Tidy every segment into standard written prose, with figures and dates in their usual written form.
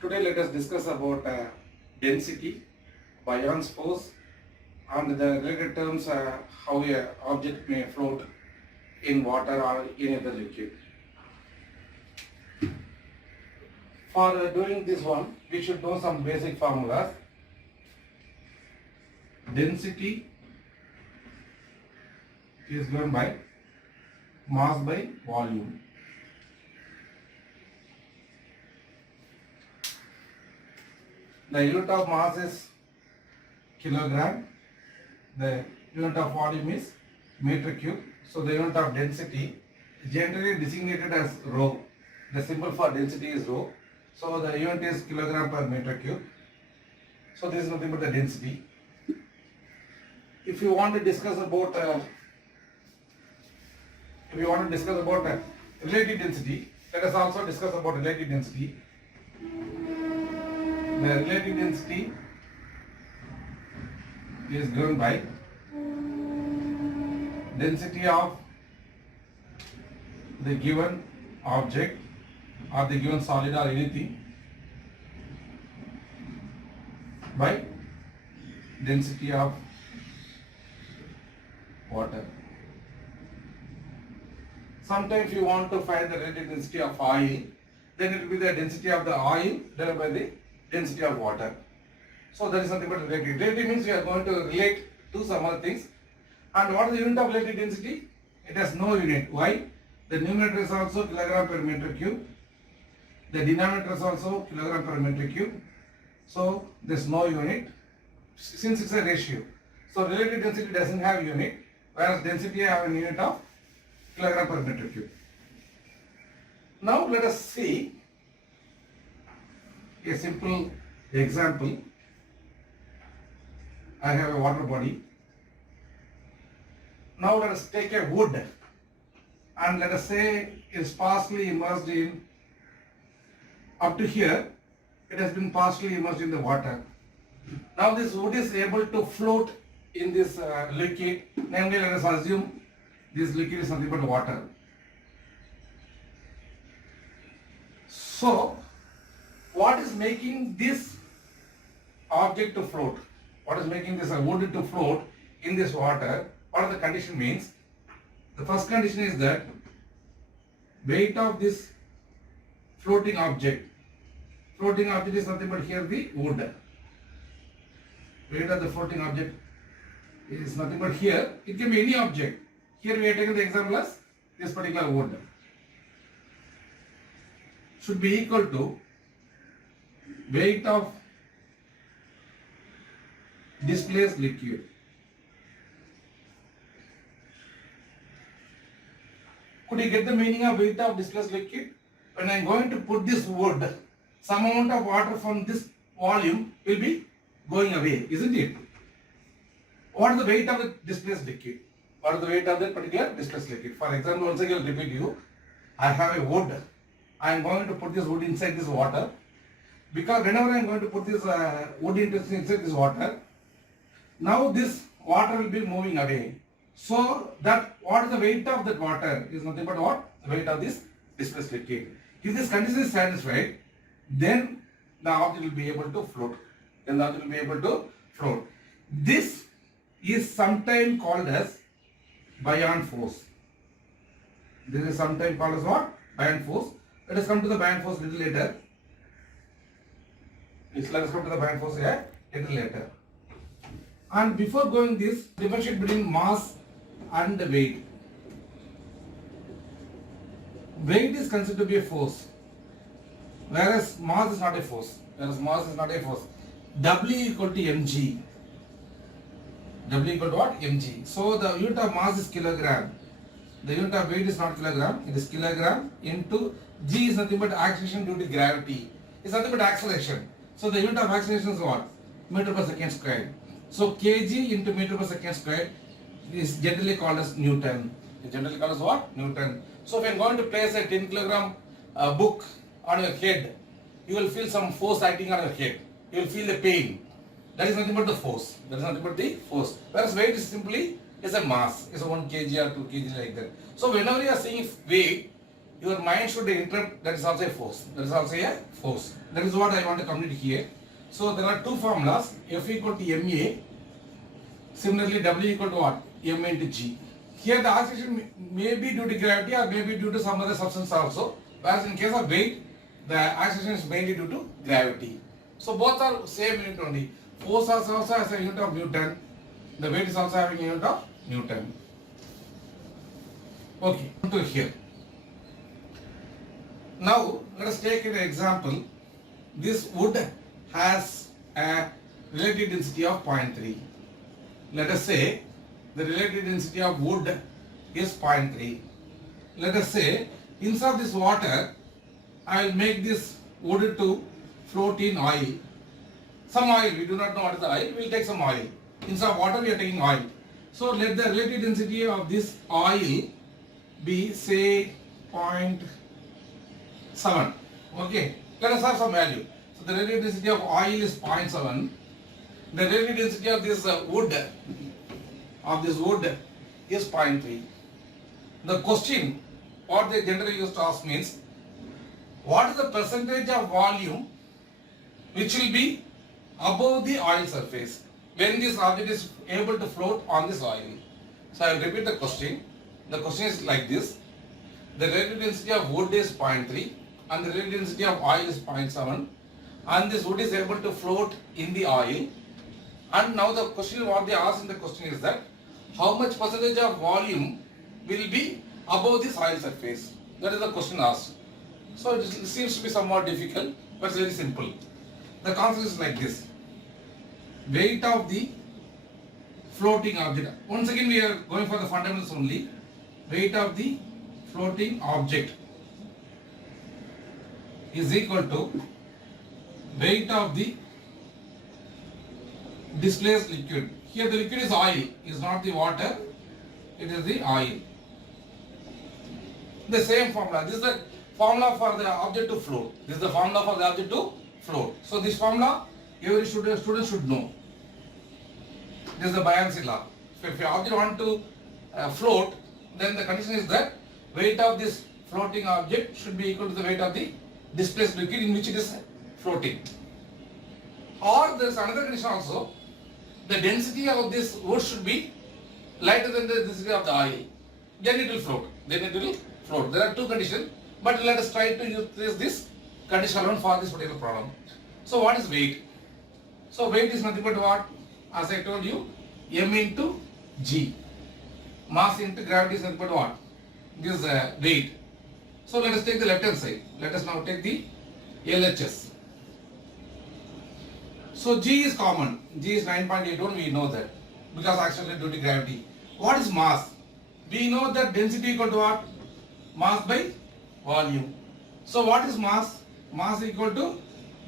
Today let us discuss about density, Buoyancy force and the related terms how a object may float in water or any other liquid. For doing this one, we should know some basic formulas. Density is given by mass by volume. The unit of mass is kilogram. The unit of volume is meter cube. So the unit of density is generally designated as rho. The symbol for density is rho. So the unit is kilogram per meter cube. So this is nothing but the density. If you want to discuss about relative density, let us also discuss about relative density. The relative density is given by density of the given object or the given solid or anything by density of water. Sometimes you want to find the relative density of oil, then it will be the density of the oil divided by the density of water. So that is nothing but relative. Relative means we are going to relate to some other things. And what is the unit of relative density? It has no unit. Why? The numerator is also kilogram per meter cube. The denominator is also kilogram per meter cube. So there is no unit since it's a ratio. So relative density doesn't have unit, whereas density have a unit of kilogram per meter cube. Now let us see a simple example. I have a water body. Now let us take a wood and let us say is partially immersed in, up to here it has been partially immersed in the water. Now this wood is able to float in this liquid, namely let us assume this liquid is nothing but water. So what is making this object to float? What is making this wood to float in this water? What are the condition means? The first condition is that weight of this floating object. Floating object is nothing but here the wood. Weight of the floating object is nothing but here. It can be any object. Here we have taken the example as this particular wood. Should be equal to weight of displaced liquid. Could you get the meaning of weight of displaced liquid? When I am going to put this wood, some amount of water from this volume will be going away, isn't it? What is the weight of the displaced liquid? What is the weight of that particular displaced liquid? For example, once again I will repeat you. I have a wood. I am going to put this wood inside this water. Because whenever I am going to put this wood inside this water, now this water will be moving away. So that what is the weight of that water is nothing but what? The weight of this displaced liquid. If this condition is satisfied, then the object will be able to float. This is sometimes called as buoyant force. This is sometimes called as what? Buoyant force. Let us come to the buoyant force little later. Let us come to the buoyant force a little later. And before going this, differentiate between mass and the weight. Weight is considered to be a force, whereas mass is not a force. W equal to mg. W equal to what? Mg. So the unit of mass is kilogram. The unit of weight is not kilogram. It is kilogram into g is nothing but acceleration due to gravity. It's nothing but acceleration. So the unit of acceleration is what? Meter per second squared. So kg into meter per second squared is generally called as Newton. It's generally called as what? Newton. So if I am going to place a 10 kilogram book on your head, you will feel some force acting on your head. You will feel the pain. That is nothing but the force. Whereas weight is simply a mass. It's a 1 kg or 2 kg like that. So whenever you are seeing weight, your mind should interrupt. That is also a force. That is also a force. That is what I want to communicate here. So there are two formulas, F equal to ma. Similarly, W equal to what? M into G. Here the acceleration may be due to gravity or may be due to some other substance also. Whereas in case of weight, the acceleration is mainly due to gravity. So both are same unit only. Force also has a unit of Newton. The weight is also having a unit of Newton. Okay, to here. Now let us take an example. This wood has a relative density of 0.3. Let us say the relative density of wood is 0.3. Let us say instead of this water, I will make this wood to float in oil. Some oil, we do not know what is the oil, we will take some oil. Instead of water, we are taking oil. So let the relative density of this oil be say 0.7. Okay, let us have some value. So the relative density of oil is 0.7. The relative density of this wood is 0.3. The question what they generally used to ask means, what is the percentage of volume which will be above the oil surface when this object is able to float on this oil? So I will repeat the question. The question is like this. The relative density of wood is 0.3 and the relative density of oil is 0.7 and this wood is able to float in the oil. And now the question what they ask in the question is that how much percentage of volume will be above this oil surface? That is the question asked. So it seems to be somewhat difficult, but it's very simple. The concept is like this. Weight of the floating object. Once again we are going for the fundamentals only. Weight of the floating object is equal to weight of the displaced liquid. Here the liquid is oil, is not the water, it is the oil. The same formula. This is the formula for the object to float. This is the formula for the object to float. So this formula every student should know. This is the buoyancy law. If your object want to float, then the condition is that weight of this floating object should be equal to the weight of the displaced liquid in which it is floating. Or there is another condition also. The density of this wood should be lighter than the density of the oil. Then it will float. There are two conditions, but let us try to use this condition alone for this particular problem. So what is weight? So weight is nothing but what? As I told you, m into g. Mass into gravity is nothing but what? This weight. So let us take the left hand side. Let us now take the LHS. So G is common. G is 9.81, we know that, because acceleration due to gravity. What is mass? We know that density equal to what? Mass by volume. So what is mass? Mass equal to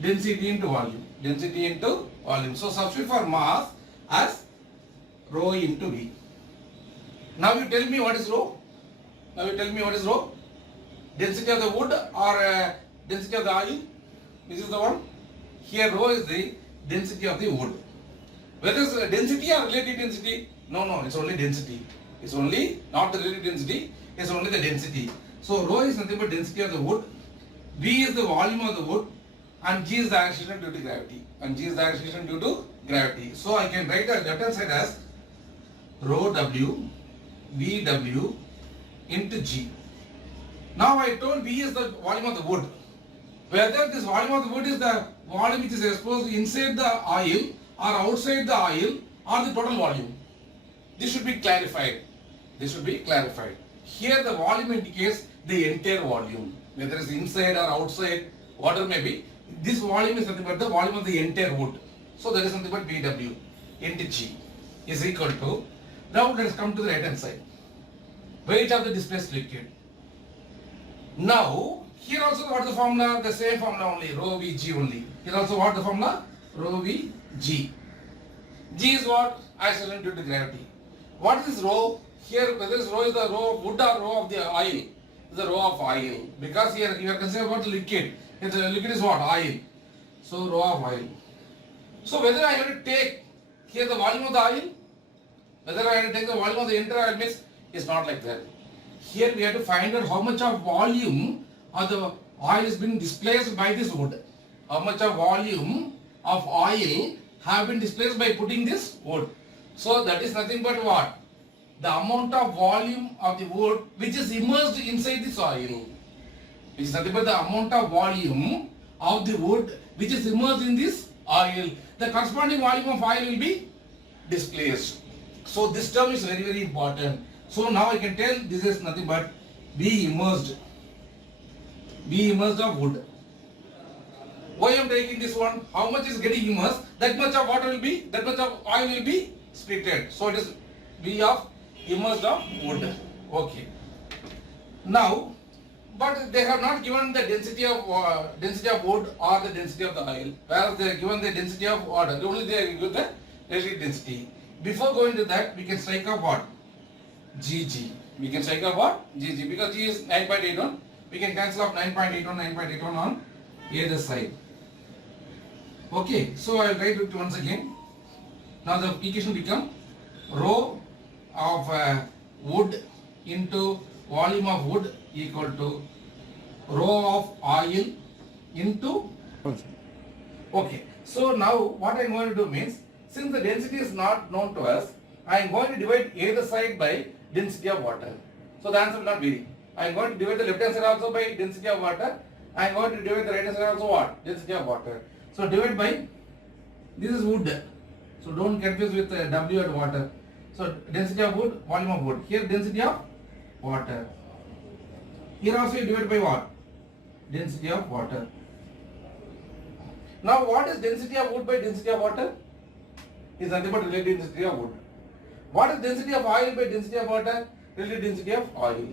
density into volume. Density into volume. So substitute for mass as rho into V. Now you tell me what is rho? Density of the wood or density of the oil? This is the one. Here rho is the density of the wood. Whether it's density or relative density? No, it's only density. It's only not the relative density, it's only the density. So rho is nothing but density of the wood, V is the volume of the wood, and G is the acceleration due to gravity. So I can write the left hand side as rho W VW into G. Now I told V is the volume of the wood. Whether this volume of the wood is the volume which is exposed inside the oil or outside the oil or the total volume. This should be clarified. Here the volume indicates the entire volume. Whether it's inside or outside, whatever may be, this volume is nothing but the volume of the entire wood. So that is nothing but VW into G is equal to, now let us come to the right hand side. Weight of the displaced liquid. Now, here also what is the formula? The same formula only, rho Vg only. Here also what the formula? Rho Vg. G is what? Acceleration due to gravity. What is this rho? Here whether this rho is the rho of wood or rho of the oil? It is the rho of oil. Because here you are considering about the liquid. The liquid is what? Oil. So rho of oil. So whether I have to take here the volume of the oil, whether I have to take the volume of the entire oil means it's not like that. here we have to find out how much of volume of the oil is being displaced by this wood. How much of volume of oil have been displaced by putting this wood. So that is nothing but what? The amount of volume of the wood which is immersed inside this oil. Which is nothing but the amount of volume of the wood which is immersed in this oil. The corresponding volume of oil will be displaced. So this term is very, very important. So now I can tell this is nothing but be immersed of wood. Why I am taking this one? How much is getting immersed? That much of water will be, that much of oil will be splitted. So it is be of immersed of wood. Okay. Now, but they have not given the density of wood or the density of the oil. Whereas they have given the density of water. Only they have given the relative density. Before going to that, we can strike up what? Gg. We can strike up what? Gg. Because G is 9.81. We can cancel off 9.81, 9.81 on either side. Okay. So I will write it once again. Now the equation become rho of wood into volume of wood equal to rho of oil into. Okay. So now what I am going to do means, since the density is not known to us, I am going to divide either side by density of water. So the answer will not vary. I am going to divide the left hand side also by density of water. I am going to divide the right hand side also what? Density of water. So divide by, this is wood. So don't confuse with W and water. So density of wood, volume of wood. Here density of water. Here also you divide by what? Density of water. Now what is density of wood by density of water? Is nothing but relative density of wood. What is density of oil by density of water? Relative density of oil.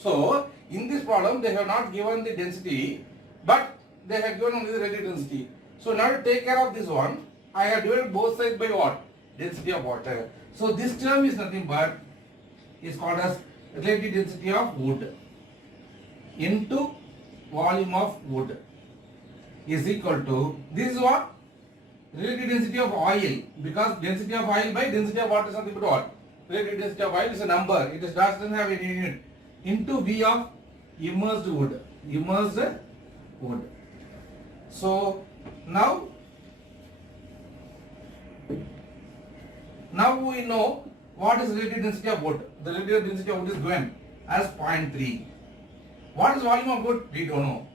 So in this problem they have not given the density, but they have given only the relative density. So now to take care of this one, I have divided both sides by what? Density of water. So this term is nothing but, is called as relative density of wood into volume of wood is equal to, this is what? Relative density of oil, because density of oil by density of water is nothing but what? Relative density of oil is a number, it doesn't have any unit, into V of immersed wood. Immersed wood. So now we know what is relative density of wood. The relative density of wood is given as 0.3. What is volume of wood? We don't know.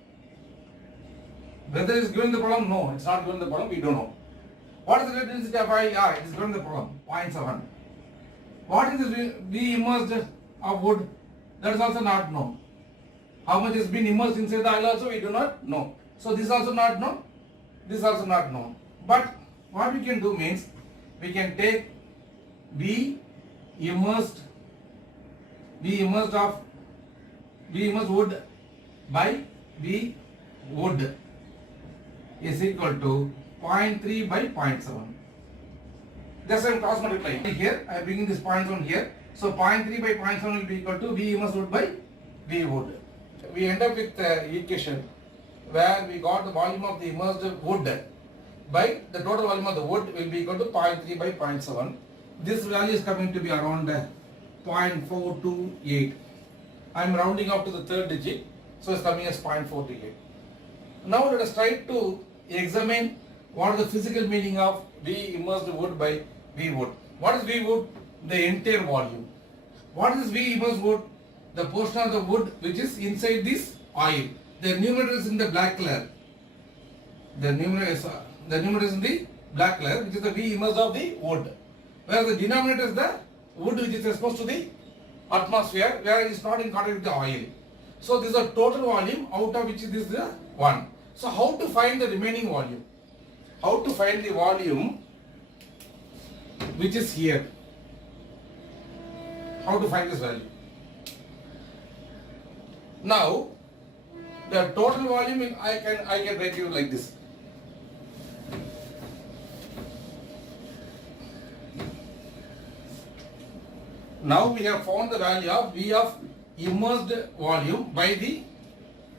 Whether it is given the problem? No, it's not given the problem, we don't know. What is the relative density of oil? It is given the problem, 0.7. What is this V immersed of wood? That is also not known. How much has been immersed inside the oil also we do not know. So this is also not known. This is also not known. But what we can do means, we can take V immersed wood by V wood is equal to 0.3 by 0.7. That's why I am cross multiplying. Here I am bringing this 0.1 here. So 0.3 by 0.7 will be equal to V immersed wood by V wood. We end up with equation where we got the volume of the immersed wood by the total volume of the wood will be equal to 0.3 by 0.7. This value is coming to be around 0.428. I am rounding up to the third digit, so it's coming as 0.428. Now let us try to examine what is the physical meaning of V immersed wood by V wood. What is V wood? The entire volume. What is V immersed wood? The portion of the wood which is inside this oil. The numerator is in the black color. The numerator is in the black color, which is the V immersed of the wood. Whereas the denominator is the wood which is exposed to the atmosphere, where it is not in contact with the oil. So this is a total volume, out of which this is the one. So how to find the remaining volume? How to find the volume which is here? How to find this value? Now the total volume I can write you like this. Now we have found the value of V of immersed volume by the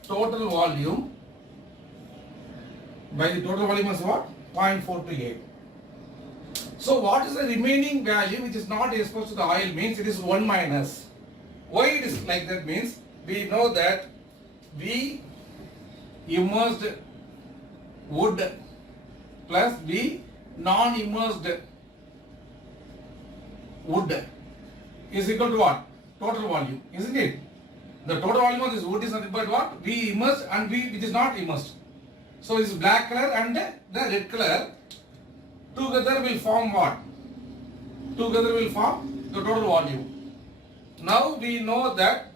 total volume. By the total volume is what? 0.428. So what is the remaining value which is not exposed to the oil? Means it is 1 minus Why it is like that means we know that V immersed wood plus V non-immersed wood is equal to what? Total volume, isn't it? The total volume of this wood is nothing but what? V immersed and V which is not immersed. So this black color and the red color together will form what? Together will form the total volume. Now we know that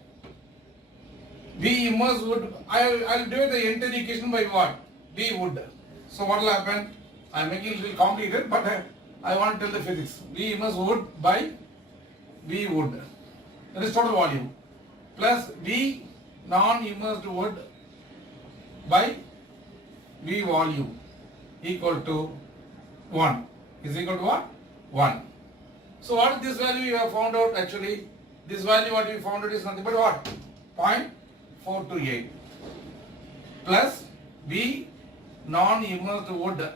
V immersed wood, I will divide the entire equation by what? V wood. So what will happen? I am making it a little complicated, but I want to tell the physics. V immersed wood by V wood. That is total volume. Plus V non-immersed wood by V volume equal to 1. Is equal to what? 1. So what is this value we have found out actually? This value what we found out is nothing but what? 0.428 plus V non-immersed wood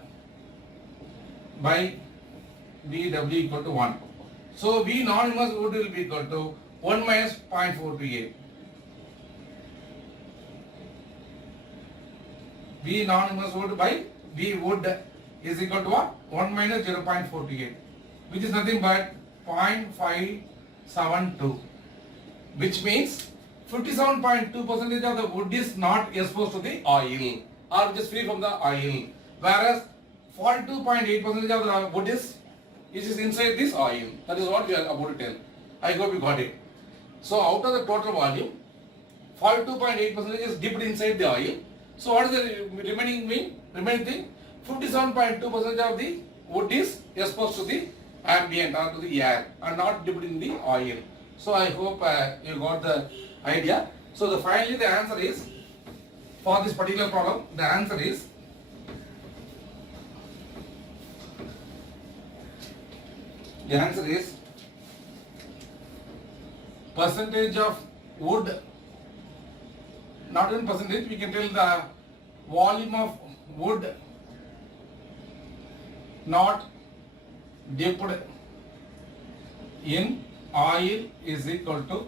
by VW equal to 1. So V non-immersed wood will be equal to 1 minus 0.428. V non-immersed wood by V wood is equal to what? 1 minus 0.428, which is nothing but 0.572, which means 57.2% of the wood is not exposed to the oil or just free from the oil, whereas 42.8% of the wood is inside this oil. That is what we are about to tell. I hope you got it. So out of the total volume, 42.8% is dipped inside the oil. So what is the remaining thing? 57.2% of the wood is exposed to the ambient or to the air and not dipped in the oil. So I hope you got the idea. So finally the answer is, for this particular problem, the answer is percentage of wood, not in percentage, we can tell the volume of wood not dipped in oil is equal to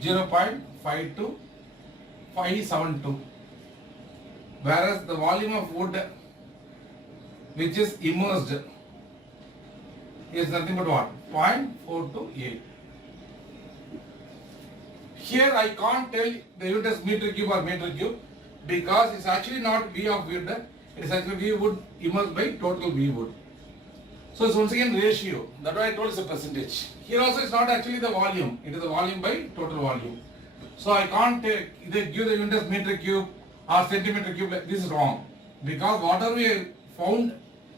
0.52572, whereas the volume of wood which is immersed is nothing but what? 0.428. Here I can't tell the unit as meter cube or meter cube because it's actually not V of wood, it is actually V wood immersed by total V wood. So it's once again ratio, that's why I told it's a percentage. Here also it's not actually the volume, it is the volume by total volume. So I can't either give the unit as meter cube or centimeter cube, this is wrong. Because whatever we found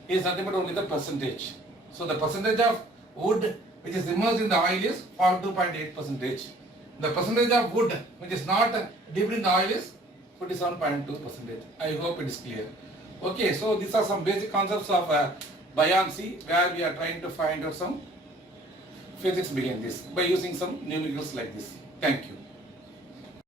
is nothing but only the percentage. So the percentage of wood which is immersed in the oil is 42.8%. The percentage of wood which is not dipped in the oil is 47.2%. I hope it is clear. Okay, so these are some basic concepts of buoyancy where we are trying to find out some physics behind this by using some numericals like this. Thank you.